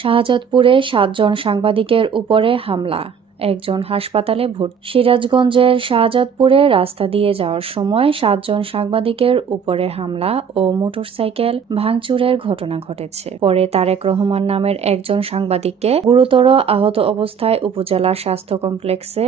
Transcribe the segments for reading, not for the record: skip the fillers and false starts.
শাহজাদপুরে ৭ জন সাংবাদিকের উপরে হামলা, একজন হাসপাতালে ভর্তি। সিরাজগঞ্জের শাহজাদপুরে রাস্তা দিয়ে যাওয়ার সময় ৭ জন সাংবাদিকের উপরে হামলা ও মোটরসাইকেল ভাঙচুরের ঘটনা ঘটেছে। পরে তারেক রহমান নামের একজন সাংবাদিককে গুরুতর আহত অবস্থায় উপজেলা স্বাস্থ্য কমপ্লেক্সে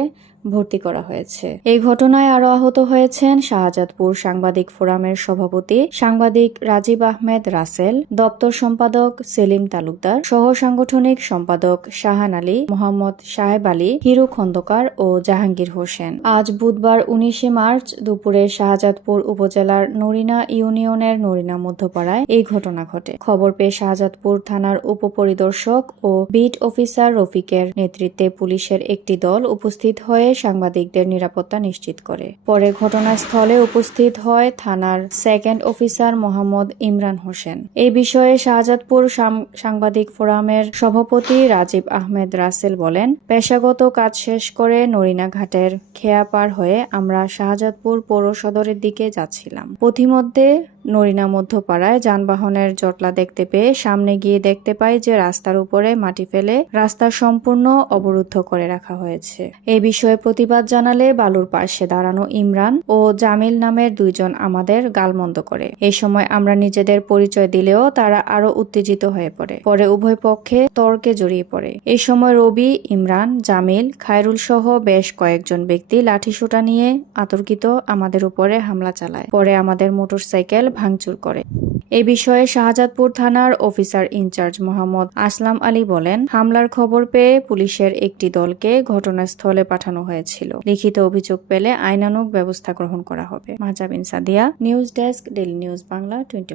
ভর্তি করা হয়েছে। এই ঘটনায় আরও আহত হয়েছেন শাহজাদপুর সাংবাদিক ফোরামের সভাপতি সাংবাদিক রাজীব আহমেদ রাসেল, দপ্তর সম্পাদক সেলিম তালুকদার, সহ সাংগঠনিক সম্পাদক শাহান আলী, মোহাম্মদ সাহেব আলী, হিরু খন্দকার ও জাহাঙ্গীর হোসেন। আজ বুধবার ১৯ মার্চ দুপুরে শাহজাদপুর উপজেলার নরিনা ইউনিয়নের নরিনা মধ্যপাড়ায় এই ঘটনা ঘটে। খবর পেয়ে শাহজাদপুর থানার উপপরিদর্শক ও বিট অফিসার রফিকের নেতৃত্বে পুলিশের একটি দল উপস্থিত হয়ে সাংবাদিকদের নিরাপত্তা নিশ্চিত করে। পরে ঘটনাস্থলে উপস্থিত হয় থানার সেকেন্ড অফিসার মোহাম্মদ ইমরান হোসেন। এই বিষয়ে শাহজাদপুর সাংবাদিক ফোরামের সভাপতি রাজীব আহমেদ রাসেল বলেন, পেশাগত কাজ শেষ করে নরিনা ঘাটের খেয়া পার হয়ে আমরা শাহজাদপুর পৌর সদরের দিকে যাচ্ছিলাম। পথিমধ্যে নরিনা মধ্যপাড়ায় যানবাহনের জটলা দেখতে পেয়ে সামনে গিয়ে দেখতে পাই যে রাস্তার উপরে মাটি ফেলে রাস্তা সম্পূর্ণ অবরুদ্ধ করে রাখা হয়েছে। এই বিষয়ে প্রতিবাদ জানালে বালুর পাশে দাঁড়ানো ইমরান ও জামিল নামের 2 জন আমাদের গালমন্দ করে। এই সময় আমরা নিজেদের পরিচয় দিলেও তারা আরো উত্তেজিত হয়ে পড়ে। পরে উভয় পক্ষে তর্কে জড়িয়ে পড়ে। এই সময় রবি, ইমরান, জামিল, খায়রুল সহ বেশ কয়েকজন ব্যক্তি লাঠিসোঁটা নিয়ে আতর্কিত আমাদের উপরে হামলা চালায়। পরে আমাদের মোটরসাইকেল ভাঙচুর করে। এ বিষয়ে শাহজাদপুর থানার অফিসার ইনচার্জ মোহাম্মদ আসলাম আলী বলেন, হামলার খবর পেয়ে পুলিশের একটি দলকে ঘটনাস্থলে পাঠানো হয়েছিল। লিখিত অভিযোগ পেলে আইনানুগ ব্যবস্থা গ্রহণ করা হবে। Mahjabin Sadia, news desk, daily news Bangla 24।